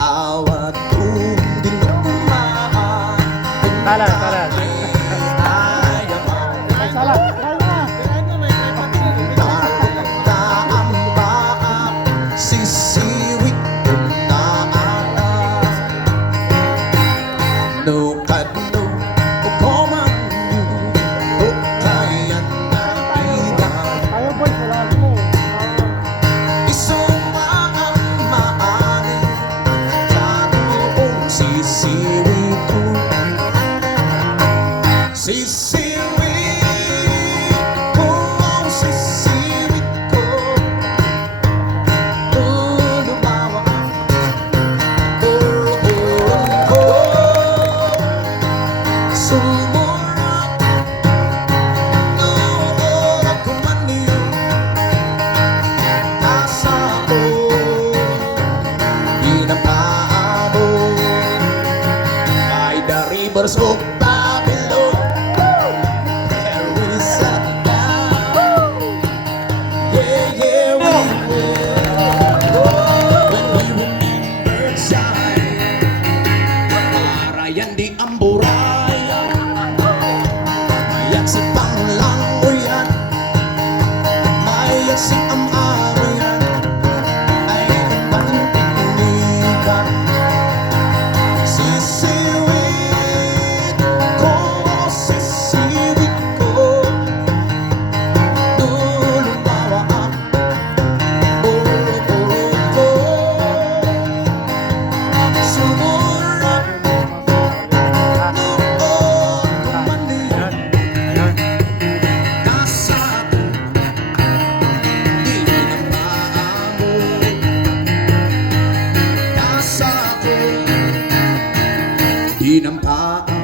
Awat kong dinumaan. Salah, salah. Salah. Sisiwit na no kadno ko man o kaya na ilan Ayaw boy, wala mo. isumaang sa buong sisiwit ko sumurat noon ako man niyo asa ko pinapaabo by the rivers of Babylon there is a love yeah yeah we will when we were in Versailles para yan di amburay sa panglangoyan mayak si amarayan ay kapantinikan sisiwit ko lulumawa ang puro-puro ko sumurat noon kumaniyan Di nampak